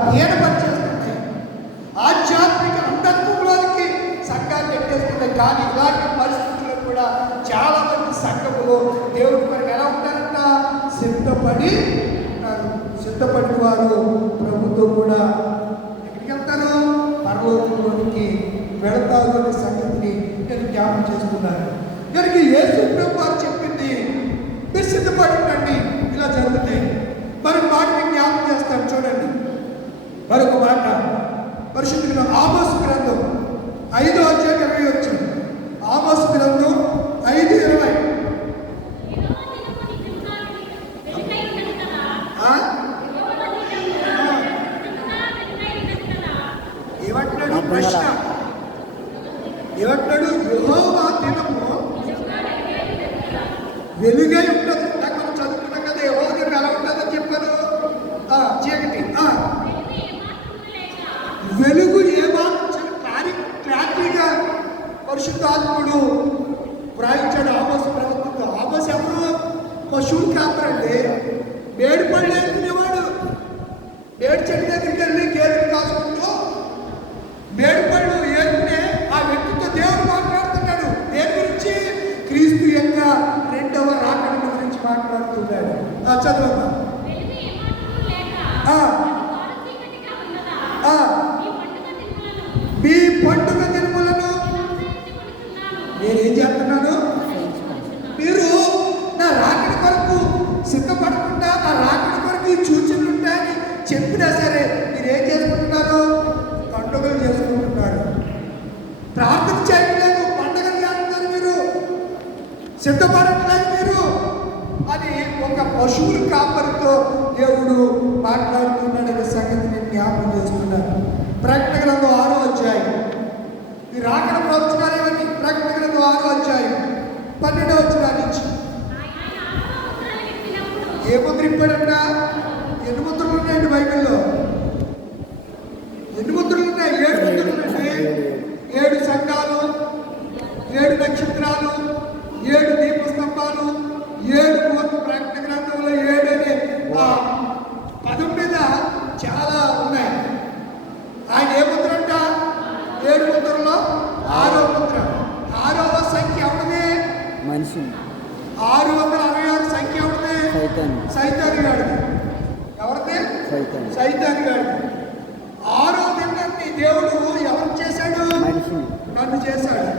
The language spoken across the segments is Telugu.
హీనపరిచేస్తున్నాయి, ఆధ్యాత్మిక అంధత్వంలోనికి సంఘాన్ని నెట్టేస్తున్నాయి. కానీ ఇలాంటి పరిస్థితుల్లో కూడా చాలా మంది సంఘములో దేవుడి కొరకు ఎలా ఉంటారంట, సిద్ధపడి వారు ప్రభుత్వం కూడా ఎక్కడికి వెళ్తారు, పరలోకంలోనికి వెళతారు అనే సంగతిని నేను జ్ఞాపకం చేస్తున్నాను. కనుక యేసు ప్రభు వారు చెప్పింది మీరు సిద్ధపడి ఉండండి, ఇలా జరుగుతాయి. మరొక మాట మీకు జ్ఞాపకం చేస్తాను చూడండి. మరొక మాట పరిశుద్ధ ఆమోసు గ్రంథం 5:20. ఆమోసు గ్రంథం 5:20. ఏమంటున్నాడు ప్రశ్న, ఏమంటున్నాడు? యెహోవా దినము వెలుగై ఉంటుంది. నాకు మనం చదువుకున్నాం కదా, యెహోవా దినం ఎలా ఉంటుందని చెప్పాను, చీకటి. వెలుగు ఏమాత్రం క్లారిటీగా పరిశుద్ధాత్ముడు వ్రాయించాడు ఆమోసు ప్రభుత్వంతో. ఆమోసు ఎవరు? పశువులు కాపరండి, మేడి పళ్ళు వేసుకునేవాడు. మేడి చెట్టు దగ్గరికి వెళ్ళి గేదెలు కాసుకుంటూ మేడి పళ్ళు వేసుకునే ఆ వ్యక్తితో దేవుడు మాట్లాడుతున్నాడు. దేని గురించి? క్రీస్తు యొక్క రెండవ రాకడ గురించి మాట్లాడుతున్నాడు. చదువు. మీ పండుగ దినములను నేనేం చేస్తున్నాను, మీరు నా రాకడ కొరకు సిద్ధపడకుండా నా రాకడ కొరకు ఈ సూచనలు ఉంటాయని చెప్పినా సరే మీరు ఏం చేసుకుంటున్నారు? పండుగలు చేసుకుంటున్నాడు. ప్రార్థన చేయట్లేదు, పండుగలు చేస్తున్నారు, మీరు సిద్ధపడట్లేదు మీరు అని ఒక పశువుల కాపరితో దేవుడు మాట్లాడుతున్నాడు అనే సంగతి నేను జ్ఞాపకం చేస్తున్నాను. ప్రకటన గ్రంథం 6వ అధ్యాయం. ఈ రాకడ ప్రవచనాలు ఏమని? ప్రకటన గ్రంథం 6వ అధ్యాయం 12వ వచనం నుంచి. ఏ ముద్ర ఇప్పాడంట? ఎన్ని ముద్రలు ఉన్నాయండి బైబిల్లో? ఎన్ని ముద్రలు ఉన్నాయి? 7 ముద్రలు ఉన్నాయి. 7 సంఘాలు, 7 నక్షత్రాలు, 7 దీపస్తంభాలు, 7 కోట్లు. ప్రకటన గ్రంథంలో 7 అనే పదం మీద చాలా ఉన్నాయి. ఆయన ఏ ముద్ర అంట? 7 ముద్రలో 6వ ముద్ర. 6వ సంఖ్య ఎవరిది? మనిషి. 666 సంఖ్య ఎవరిది? సైతాను గాడిది. ఎవరిది? సైతాను గాడిది. 6వ దినాన్ని దేవుడు ఎవరు చేశాడు? నన్ను చేశాడు.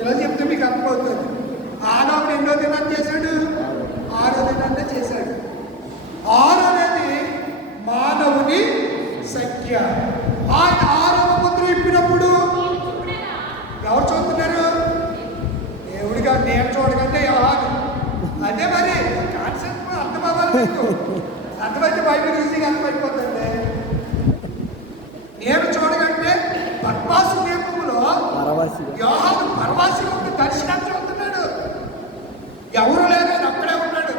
ఇలా చెప్తే మీకు అర్థమవుతుంది. ఆదాము ఎన్నో దినాన్ని చేశాడు? 6వ దినాన్ని చేశాడు. 6 అనేది మానవుని సంఖ్య. ఆయన 6వ ముద్ర ఇప్పినప్పుడు ఎవరు చూస్తున్నారు? దేవుడిగా నేను చూడకంటే అదే మరి కాన్సెప్ట్ అర్థం అవ్వాలి మీకు. అర్థమైతే బైబిల్ ఈజీగా అర్థమైపోతుంది. నేను చూడకంటే పద్మాసు దీపంలో యోహాను పరవాసి ఉండి దర్శనాన్ని చూస్తున్నాడు. ఎవరు లేదు, ఆయన అక్కడే ఉన్నాడు.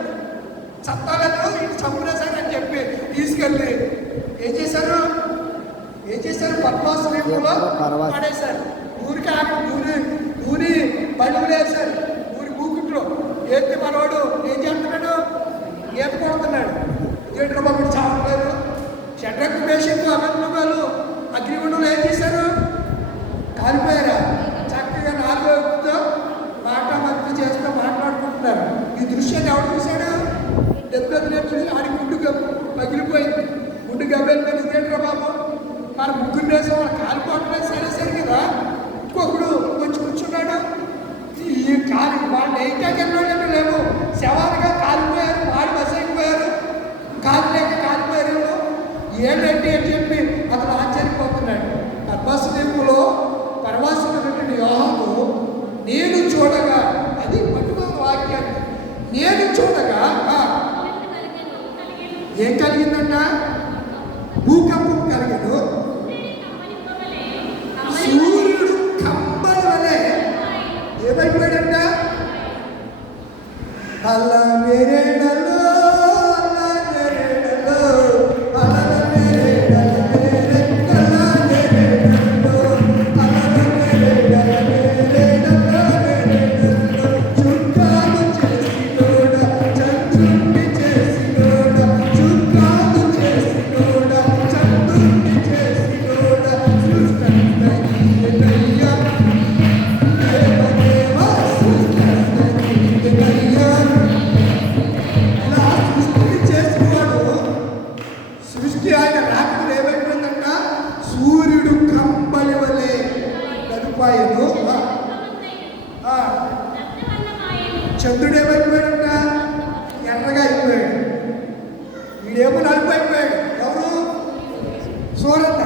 చట్టాలను ఇటు చంపునేశారని చెప్పి తీసుకెళ్ళి ఏం చేశారు? పద్మాసు దీపంలో పడేశారు. ఊరికి ఊరి బయలు వేశారు. ఊరి మూకుట్లో ఏది మనవాడు ఏం చేస్తున్నాడు? ఈత కొడుతున్నాడు. ఏంటో బాబు చావలేదు. షడ్రకు మేషకు అభినందనలు అగ్నిగుండంలో ఏం చేశారు? కాలిపోయారా? చక్కగా 4వ వ్యక్తితో మాట్లాడి చేస్తూ మాట్లాడుకుంటున్నారు. ఈ దృశ్యాన్ని ఎవడు చూశాడు? చూసి ఆడి గుండు పగిలిపోయింది. గుండు గబ్బెళ్ళిపోయింది. ఇదేంట్రా బాబు, మన ముగ్గురు వేసాం, మన కాలిపోవట్లేదు. సరే కదా. ఇంకొకడు వచ్చి కూర్చున్నాడు. ఈ కాలి వాళ్ళు ఏకాకెళ్ళి లేవు, శవాలుగా కాలిపోయారు. వాడు బసైపోయారు, కాలిపోయారు. ఏంటంటే అని చెప్పి అతను ఆశ్చర్యపోతున్నాడు. పద్మాసు దీపంలో పరవాసున్నటువంటి యోహాను నేను చూడగా, అది పట్టుకున్న వాక్యాన్ని, నేను చూడగా ఏం కలిగిందంట? భూకంపం కలిగదు. సూర్యుడు కంబల వలె ఏమైపోయాడంట? అలా నేరేడలో సృష్టి ఆయన రాకడ ఏమైపోయిందంట? సూర్యుడు కంబళి వలె నలుపాయను. చంద్రుడు ఏమైపోయాడంట? ఎర్రగా అయిపోయాడు. వీడేమో నలుపు అయిపోయాడు. ఎవరు? సూర్యన్న.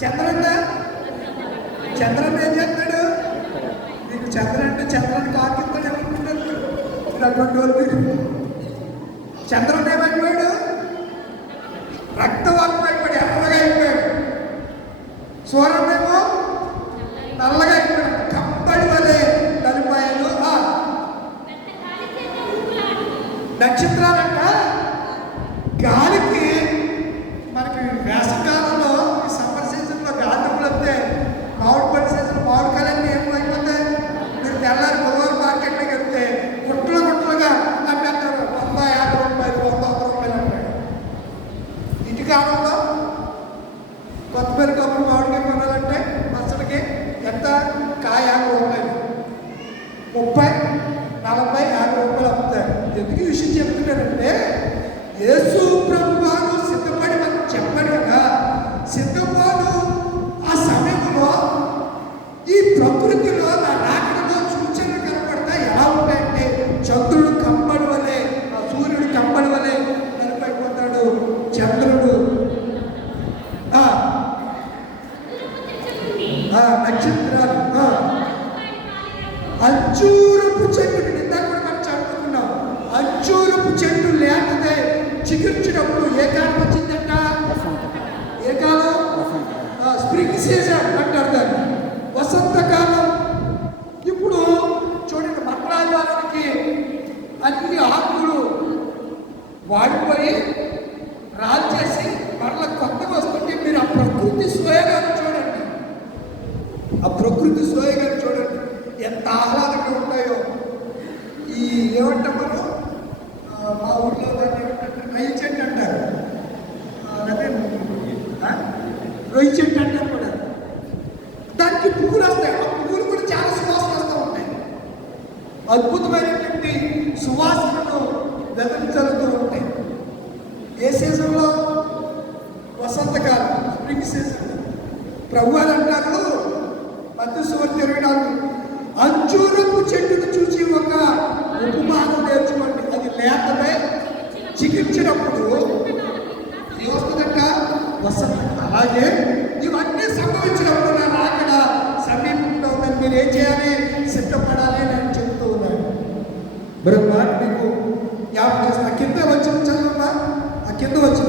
చంద్రన్న ఏం చేస్తాడు? నీకు చంద్ర అంటే చంద్రుని కాకిస్తాడు అనుకుంటున్నాడు మీరు అటువంటి వాళ్ళు. చంద్రుడు ఏమైపోయాడు? రక్తవర్ణం అయిపోయాడు, ఎర్రగా అయిపోయాడు. సూర్యుడేమో నల్లగా అయిపోయాడు, కంబడి వలె నలిపాయను. నక్షత్రాలంట గాలికి, మనకి వేసవకాలంలో ఈ సమ్మర్ సీజన్లో గాలి వస్తే మామిడి పడి సీజన్ మామిడికాయలన్నీ ఏమైపోతాయి? మీరు తెల్లారి బుధవారం మార్కెట్లోకి వెళ్తే గుట్టలుగా అమ్మేస్తారు. 150 రూపాయలు, 100 రూపాయలు అంటాడు. ఇటు కాలంలో కొత్తపల్లి కప్పులు మామిడికాయ కొనాలంటే పచ్చడికి ఎంత? కాయ 50 రూపాయలు, 30, 40, 50 రూపాయలు అమ్ముతారు. ఎందుకు ఈ విషయం చెప్తున్నారంటే యేసు ప్రభు వారు సిద్ధపడి మనకు చెప్పాడు కదా. సిద్ధపాటు ఆ సమయంలో ఈ ప్రకృతిలో నా రాకడలో సూచనలు కనపడతాయి. ఎలా ఉంటాయంటే చంద్రుడు కంబడి వలె, ఆ సూర్యుడు కంబడి వలె నలిపైపోతాడు. చంద్రుడు నక్షత్రాలు అంజూరపు చెట్టు, ఇందాక కూడా మనం చదువుకున్నాం. అంజూరపు చెట్టు లేకపోతే చిగుర్చినప్పుడు ఏ కాలం వచ్చిందంట? ఏ కాలం? స్ప్రింగ్ సీజన్ అంటారు దాన్ని, వసంతకాలం. ఇప్పుడు చూడండి, మట్లానికి అన్ని ఆకులు వాడిపోయి రాల్చేసి మరలా కొత్తగా వస్తుంటే మీరు ఆ ప్రకృతి సోయగాన్ని చూడండి. ఆ ప్రకృతి సోయగాన్ని చూడండి ఎంత ఆహ్లాదంగా ఉంటాయో. ఈ ఏమంటాం మనం, మా ఊళ్ళో దాన్ని ఏమంటారు? రొయ్యి చెట్టు అంటారు. అదే రొయ్యి చెట్టు అంటారు కూడా. దానికి పువ్వులు వస్తాయి. ఆ పువ్వులు కూడా చాలా సువాసన వస్తూ ఉంటాయి. అద్భుతమైనటువంటి సువాసనలు వెదజల్లుతూ ఉంటాయి. ఏ సీజన్లో? వసంతకాలం, స్ప్రింగ్ సీజన్. ప్రభువారు అంటారు మత్తయి సువార్త 24, అంజూరపు చెట్టును చూసి ఒక ఉపమానం నేర్చుకోండి. అది లేతమే చికిత్సినప్పుడు ఏమొస్తుందంట? వసంత. అలాగే ఇవన్నీ సంభవించినప్పుడు నా రాకడ సమీపంలో ఉందని మీరు ఏం చేయాలి? సిద్ధపడాలి అని చెప్తూ ఉన్నాను. మరి మాట మీకు జ్ఞాపకం చేసిన కింద వచ్చిన చదవమ్మా. ఆ కింద వచ్చిన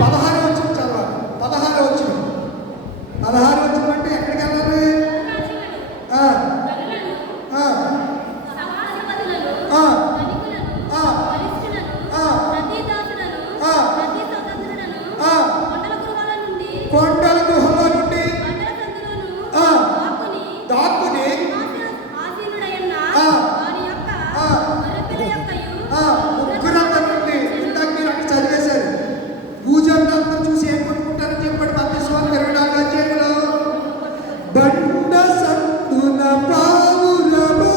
16 వచ్చిన చదవాలి. 16 వచ్చిన అంటే ఎక్కడికి వెళ్ళాలి? కొండల గుహలో నుండి దాక్కుని ముగ్గురంతా నుండి, ఇందాక మీరు అక్కడ చదివేశారు. భూజనులంతా చూసి ఏం కొనుక్కుంటారని చెప్పాడు మత్తయి సువార్త 24వ అధ్యాయంలో. బండ సత్తున పావురమా,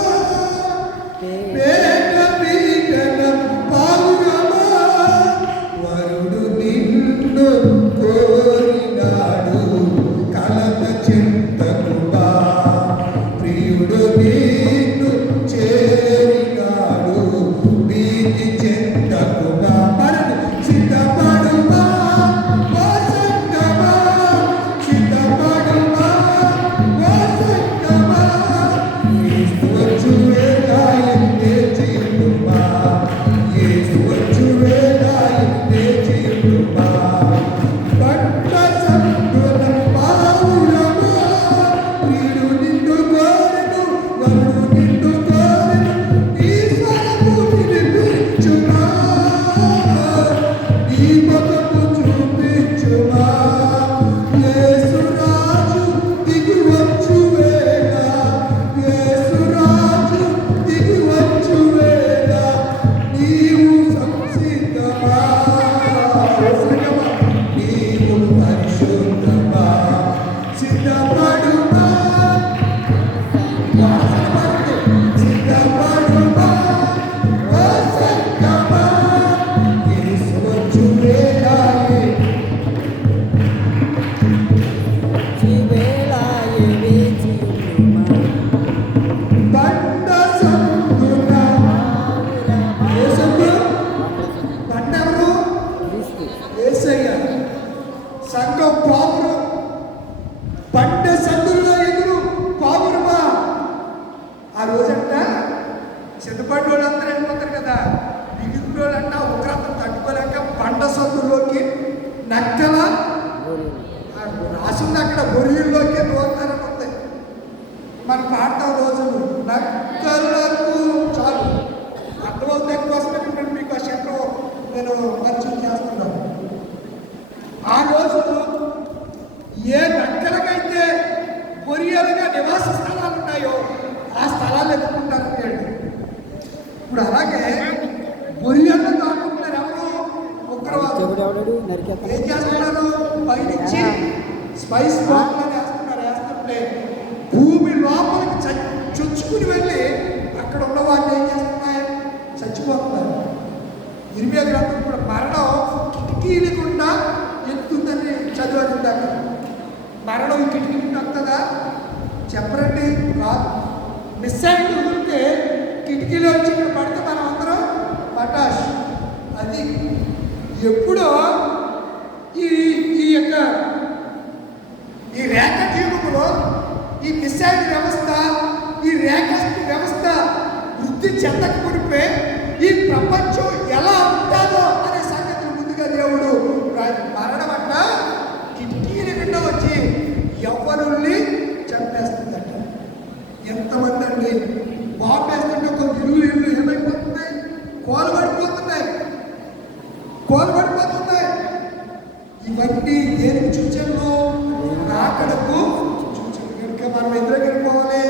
పేట పీటన పావురమా, వరుడు నిన్ను కోరినాడు, కలత చింతకుడా, ప్రియుడు నిన్ను చేరినాడు, భీతి చింతకుడా. సిద్ధపడుమా వసంతమా, సిద్ధపడుమా వసంతమా, యేసు వచ్చు వేళ ఎన్నేచియుమా, యేసు వచ్చు వేళ ఎన్నేచియుమా. బండ సత్తున పావురమా, ప్రియుడు నిన్ను కోరెను, వరుడు నిన్ను కోరెను, నీ స్వరము వినిపించుమా, నీ ముఖము చూపించుమా. యేసు రాజు దిగి వచ్చు వేళ, యేసు రాజు దిగి వచ్చు వేళ, నీవు సంసిద్ధమా, నీవు పరిశుద్ధమా. సిద్ధపడుమా, సిద్ధపడుమా వసంతమా, యేసు సంఘం పావురు, బండ సందుల్లో ఎదురు పావురమా. ఆ రోజంట సిద్ధపడి వాళ్ళందరూ వెళ్ళిపోతారు కదా, మిగిలిన వాళ్ళంట ఉగ్రతను తట్టుకోలేక బండ సందుల్లోకి నక్కల రాసింది అక్కడ గొర్రెల్లోకి దూరతారని ఉంది. మనం పాడతాం రోజులు నక్కలకు చాలు అర్థమవుతాయి కోసమే మీకు ఆ శంకం నేను పరిచయం చేస్తున్నాను. ఆ రోజులు ఏ నక్కలకైతే గొర్రెలుగా నివాస స్థలాలు ఉన్నాయో ఆ స్థలాలు ఎత్తుకుంటారు. ఇప్పుడు అలాగే గొర్రెలను కాకుంటున్నారు ఎవరు ఉగ్రవాదులు. ఏం చేస్తున్నారు? పైనుంచి స్పైస్ బాంబులను వేస్తుంటే భూమి లోపలికి చొచ్చుకుని వెళ్ళి అక్కడ ఉన్న వాళ్ళు ఏం చేస్తున్నాయి? చచ్చిపోతున్నారు. ఇరిమియా గ్రంథం కూడా మరణం కిటికీలు గుండా ఎక్కుతుందని చదివారు. మరణం కిటికీ వస్తుందా చెప్పరండి? రాదు. మిస్ అయ్యి ఉంటే కిటికీలో వచ్చి ఇక్కడ పడితే మనం అందరం పటాష్. అది ఎప్పుడో ఈ రేఖ జీవులో ఈ మిసైల్ వ్యవస్థ, ఈ రేఖ వ్యవస్థ వృద్ధి చెందకపోతే ఈ ప్రపంచం ఎలా ఉంటుందో అనే సంగతి ముందుగా దేవుడు మరణం అంట కిటికీల గుండా వచ్చి ఎవరుల్ని చంపేస్తుందట. ఎంతమంది అండి బాంబేస్తుంటే ఒక ఇల్లు ఏమైపోతున్నాయి? కోలబడిపోతున్నాయి. ఇవన్నీ దేనికి సూచనలు? రాకడకు సూచనలు. కనుక మనం ఎదురు వెళ్ళిపోవాలి,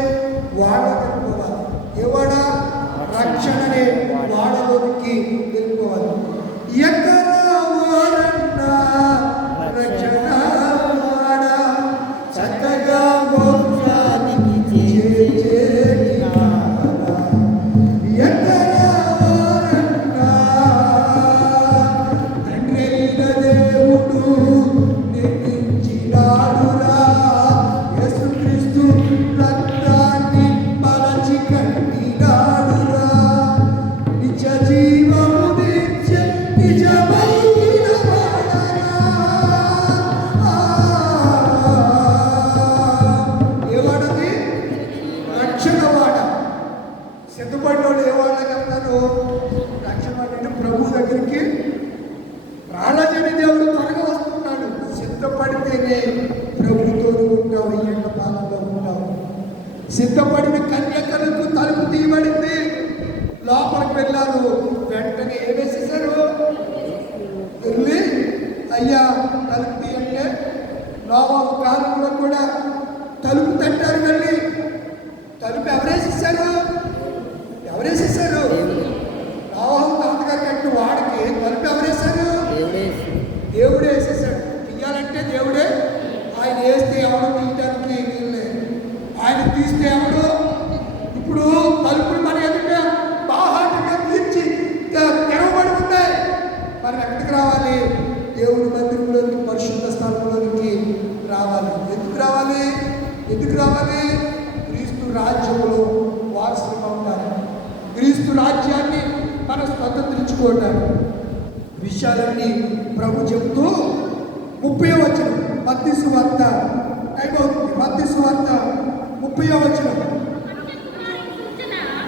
వాడ వెళ్ళిపోవాలి. ఏ వాడ? రక్షణ అనే వాడలోనికి వెళ్ళిపోవాలి. ఎక్కడ వాడన్నా రక్షణ వాడ చక్కగా సిద్ధపడినోళ్ళు ఏ వాళ్ళకి అన్నారు? రక్షణ అంటే ప్రభు దగ్గరికి రాళ్ళని దేవుడు త్వరగా వస్తున్నాడు. సిద్ధపడితేనే ప్రభుతో ఉంటావు, ఈ ఎండ పాలనలో ఉంటావు. సిద్ధపడిన కన్యకలకు తలుపు తీయబడింది, లోపలికి వెళ్ళారు. వెంటనే ఏమేసేసారు? వెళ్ళి అయ్యా తలుపు తీయంటే నోవాహు కాలంలో కూడా తలుపు తట్టారు. వెళ్ళి తలుపు ఎవరేసేసారు? నోవాహు తాతగారు కట్టిన వాడికి తలుపు ఎవరేశారు? దేవుడే వేసేసాడు. తీయాలంటే దేవుడే. ఆయన వేస్తే ఎవడో తీయడానికి వీళ్ళే, ఆయన తీస్తే ఎవడో. ఇప్పుడు తలుపులు మన ఎదుట బాహాటంగా తీర్చి తెరవబడుతున్నాయి. మనం ఎక్కడికి రావాలి? దేవుడి మందిరంలోకి, పరిశుద్ధ స్థలంలోనికి రావాలి. ఎందుకు రావాలి? క్రీస్తు రాజ్యంలో వారసులుగా ఉండాలి. క్రీస్తు రాజ్యాన్ని మనం స్వతంత్రించుకోవటానికి విషయాలన్నీ ప్రభు చెబుతూ 30వ వచనం మత్తయి సువార్త అయిపోతుంది. మత్తయి సువార్త 30వ వచనం.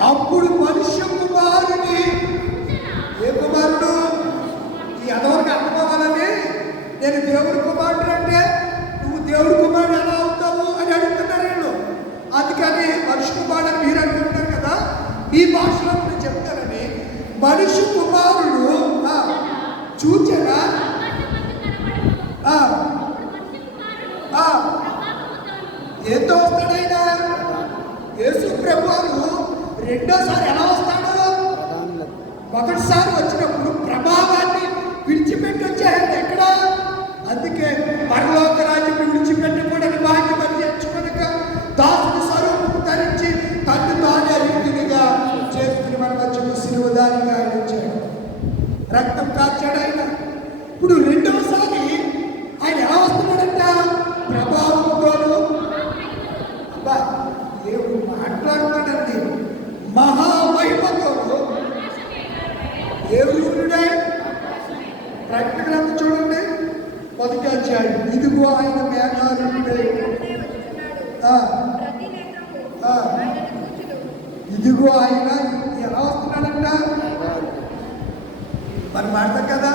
అప్పుడు మనుష్య కుమారుని, ఏ కుమారుడు? ఈ అదవరికి అర్థమవ్వాలని నేను దేవుడి కుమారుడు అంటే నువ్వు దేవుడి కుమారుడు ఎలా అవుతావు అని అడుగుతున్నారు వీళ్ళు. అందుకని మనుష్య కుమారుడు మీరు అనుకుంటున్నారు కదా, ఈ భాషలో నేను చెప్తానని. మనుష్య కుమారుడు సూచన ఎంతో వస్తాడైనా యేసు ప్రభువు రెండోసారి ఎలా వస్తాడు? మొదటిసారి వచ్చినప్పుడు ప్రభావాన్ని విడిచిపెట్టి వచ్చాయండి. ఎక్కడ? అందుకే పరలోక రాజ్యం విడిచిపెట్టకూడని భాగ్యం ఎంచుకొనక దాసుని స్వరూపం ధరించి తను తానే రీతిగా చేసుకుని మన మధ్యకు సిలువ దారిగా ఆయన వచ్చాడు, రక్తం కార్చాడు ఆయన. ఇప్పుడు రెండవసారి ఆయన ఎలా వస్తున్నాడంట? ప్రభావంతోను. అబ్బా దేవుడు మాట్లాడుతాడండి, మహామహిమతోను. దేవుడే ప్రకటన గ్రంథం చూడండి మొదటి అధ్యాయం. ఇదిగో ఆయన మేఘాలుండే ఆ, ఆ. ఇదిగో ఆయన ఎలా వస్తున్నాడంట మరి మాడతాం కదా.